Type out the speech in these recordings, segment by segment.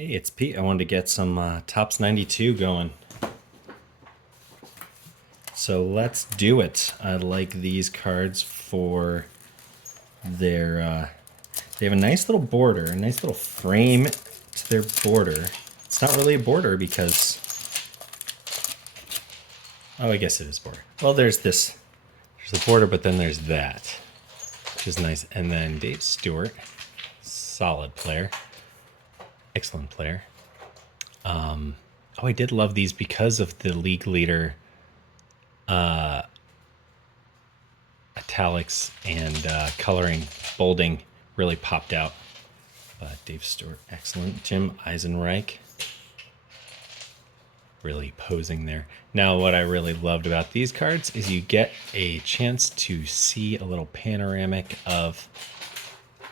Hey, it's Pete. I wanted to get some Topps 92 going. So let's do it. I like these cards for their... they have a nice little border, a nice little frame to their border. It's not really a border because... Oh, I guess it is border. Well, there's this. There's the border, but then there's that, which is nice. And then Dave Stewart, solid player. Excellent player. Oh, I did love these because of the league leader italics and coloring, bolding really popped out. Dave Stewart, excellent. Jim Eisenreich, really posing there. Now, what I really loved about these cards is you get a chance to see a little panoramic of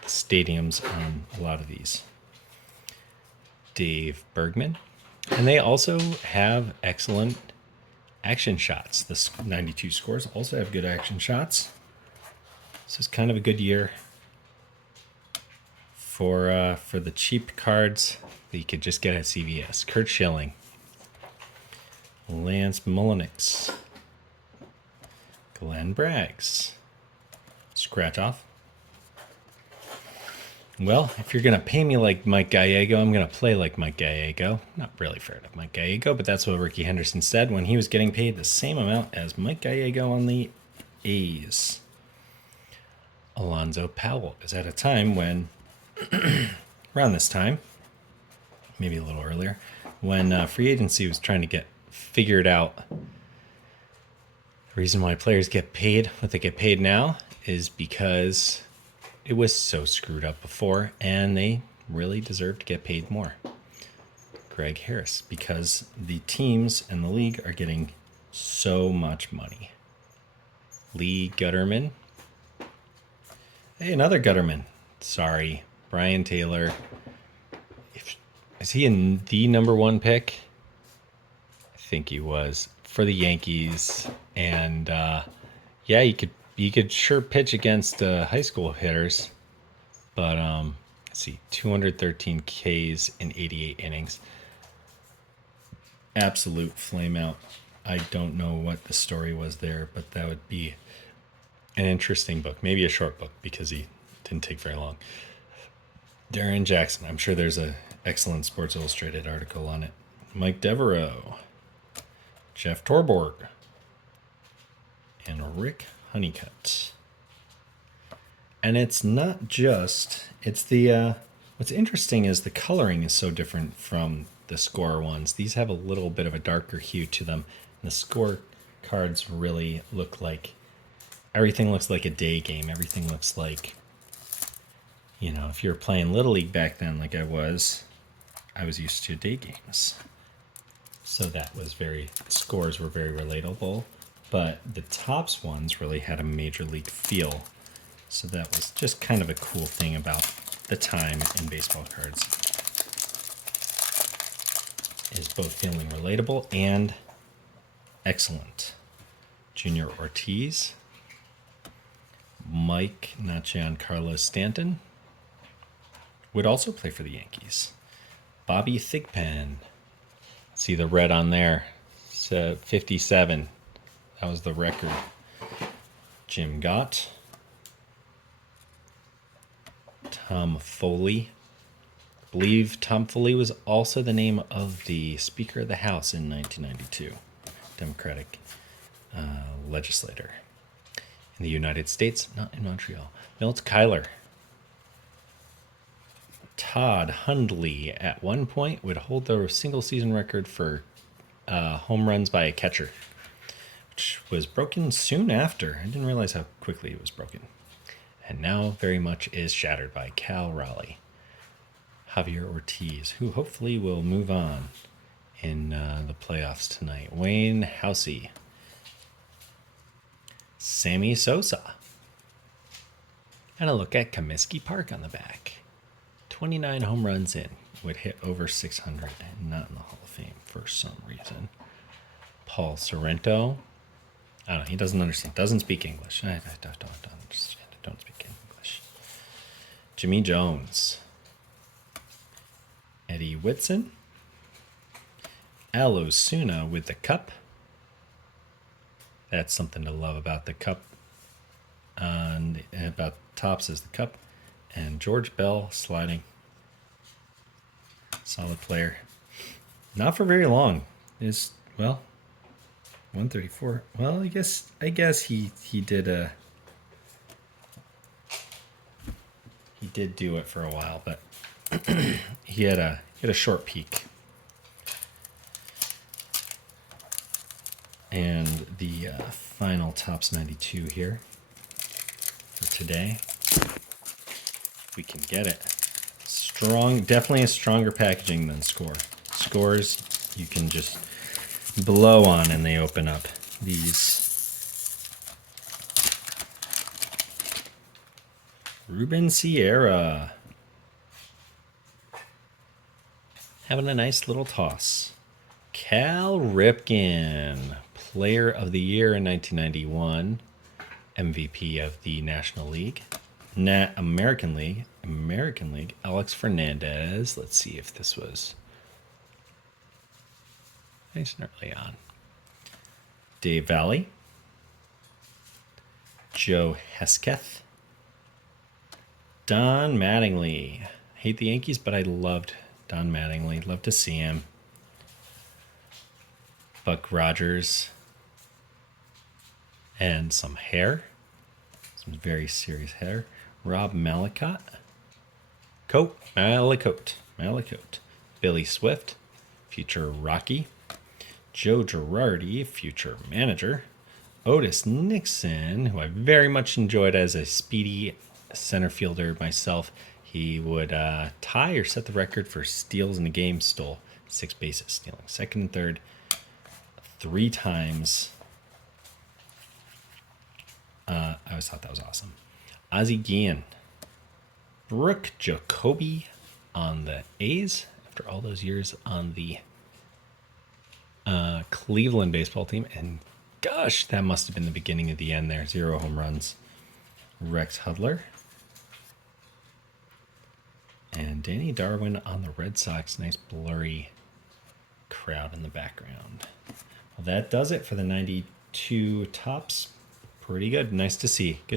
the stadiums on a lot of these. Dave Bergman. And they also have excellent action shots. The 92 scores also have good action shots. This is kind of a good year for the cheap cards that you could just get at CVS. Curt Schilling, Lance Mullenix, Glenn Braggs, scratch off. Well, if you're going to pay me like Mike Gallego, I'm going to play like Mike Gallego. Not really fair to Mike Gallego, but that's what Ricky Henderson said when he was getting paid the same amount as Mike Gallego on the A's. Alonzo Powell is at a time when, around this time, maybe a little earlier, when free agency was trying to get figured out. The reason why players get paid what they get paid now is because it was so screwed up before, and they really deserve to get paid more. Greg Harris, because the teams and the league are getting so much money. Lee Gutterman. Hey, another Gutterman. Sorry, Brian Taylor. Is he in the number one pick? I think he was for the Yankees, and yeah, you could sure pitch against high school hitters, but let's see, 213 Ks in 88 innings. Absolute flame out. I don't know what the story was there, but that would be an interesting book, maybe a short book because he didn't take very long. Darren Jackson, I'm sure there's an excellent Sports Illustrated article on it. Mike Devereaux, Jeff Torborg, and Rick Honeycutt. And it's not just, it's the, what's interesting is the coloring is so different from the score ones. These have a little bit of a darker hue to them. And the score cards really look like, everything looks like a day game. Everything looks like, you know, if you were playing Little League back then like I was used to day games. So that was scores were very relatable. But the Topps ones really had a major league feel. So that was just kind of a cool thing about the time in baseball cards. Is both feeling relatable and excellent. Junior Ortiz. Mike, not Giancarlo Stanton, would also play for the Yankees. Bobby Thigpen. See the red on there. So 57. That was the record. Jim Gott. Tom Foley. I believe Tom Foley was also the name of the Speaker of the House in 1992. Democratic legislator in the United States, not in Montreal. Milt Kyler. Todd Hundley at one point would hold the single season record for home runs by a catcher, which was broken soon after. I didn't realize how quickly it was broken. And now very much is shattered by Cal Raleigh. Javier Ortiz, who hopefully will move on in the playoffs tonight. Wayne Housey. Sammy Sosa. And a look at Comiskey Park on the back. 29 home runs in. Would hit over 600 and not in the Hall of Fame for some reason. Paul Sorrento. I don't know. He doesn't understand. Doesn't speak English. I don't understand. I don't speak English. Jimmy Jones. Eddie Whitson. Al Osuna with the cup. That's something to love about the cup. And about Topps is the cup. And George Bell sliding. Solid player. Not for very long. Is, well, 134. Well, I guess he did he did do it for a while, but he had a short peak. And the final Topps 92 here for today. We can get it. Strong, definitely a stronger packaging than Score. Scores you can just blow on and they open up. These Ruben Sierra having a nice little toss. Cal Ripken, Player of the Year in 1991, MVP of the National League, American League, Alex Fernandez. Let's see if this was nice and early on. Dave Valley, Joe Hesketh, Don Mattingly. Hate the Yankees, but I loved Don Mattingly. Love to see him. Buck Rogers. And some hair. Some very serious hair. Rob Mallicotte. Mallicotte. Billy Swift. Future Rocky. Joe Girardi. Future manager. Otis Nixon, who I very much enjoyed as a speedy center fielder myself. He would tie or set the record for steals in a game. Stole 6 bases, stealing second and third 3 times. I always thought that was awesome. Ozzie Guillen. Brooke Jacoby on the A's after all those years on the Cleveland baseball team. And gosh, that must have been the beginning of the end there. 0 home runs. Rex Hudler. And Danny Darwin on the Red Sox. Nice blurry crowd in the background. Well, that does it for the 92 Topps. Pretty good. Nice to see. Good to